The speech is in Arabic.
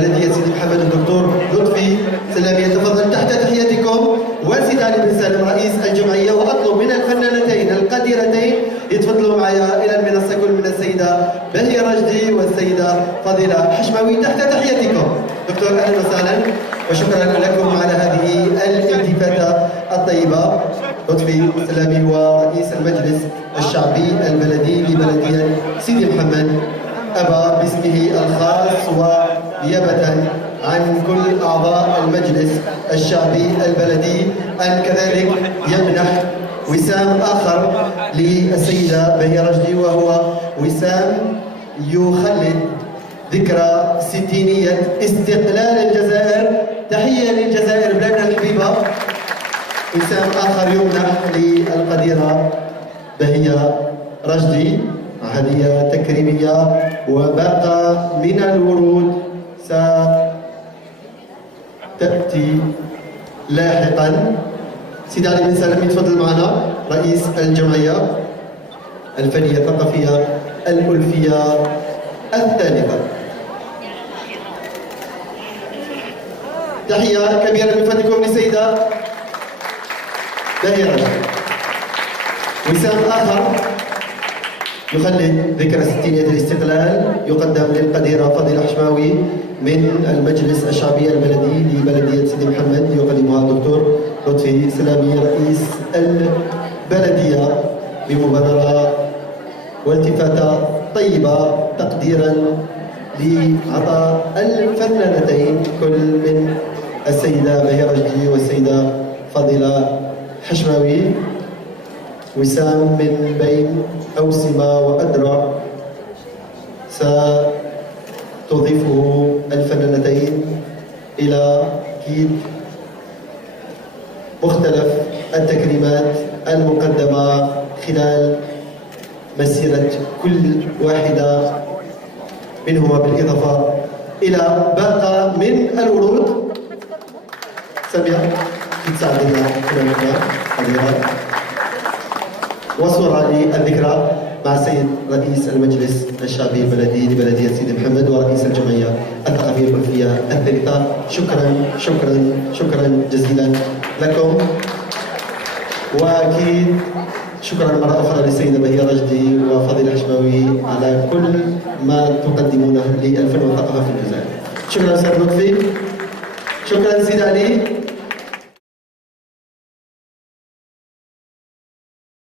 بلدية سيدي محمد الدكتور لطفي سلامي يتفضل تحت تحياتكم، وسيد علي بن سالم رئيس الجمعية. وأطلب من الفنانتين القديرتين يتفضلوا معي إلى المنصة، كل من السيدة بهية رشدي والسيدة فضيلة حشماوي تحت تحياتكم. دكتور أهلا وسهلا وشكرا لكم على هذه الالتفاتة الطيبة. لطفي سلامي ورئيس المجلس الشعبي البلدي لبلدية سيدي محمد أبى باسمه الخاص ونيابة عن كل أعضاء المجلس الشعبي البلدي أن كذلك يمنح وسام آخر للسيدة بهية رشدي، وهو وسام يخلد ذكرى ستينية استقلال الجزائر. تحية للجزائر بلادنا الحبيبة. وسام آخر يمنح للقديرة بهية رشدي، هدية تكريمية. وباقى من الورود ستأتي لاحقا. سيدي علي بن سالم يتفضل معنا رئيس الجمعية الفنية الثقافية الألفية الثالثة. تحية كبيرة من فضلكم للسيدة بهية رشدي. وسام آخر يخلد ذكرى ستينية الاستقلال يقدم للقديرة فضيلة حشماوي من المجلس الشعبي البلدي لبلدية سيدي محمد، يقدمها الدكتور لطفي سلامي رئيس البلدية بمبادرة والتفاتة طيبة تقديرا لعطاء الفنانتين كل من السيدة بهية رشدي والسيدة فضيلة حشماوي. وسام من بين أوسمة وأدرع ستضيفه الفنانتين إلى أكيد مختلف التكريمات المقدمة خلال مسيرة كل واحدة منهما، بالإضافة إلى باقة من الورود. سامية تساعدنا كلنا وصورة للذكرى مع السيد رئيس المجلس الشعبي البلدي لبلدية سيدي محمد ورئيس الجمعية الثقافية الألفية الثالثة. شكرا شكرا شكرا جزيلا لكم، وأكيد شكرا مرة أخرى للسيدة بهية رشدي وفضيلة حشماوي على كل ما تقدمونه للفن والثقافة في الجزائر. شكرا أستاذ لطفي، شكرا سيد علي.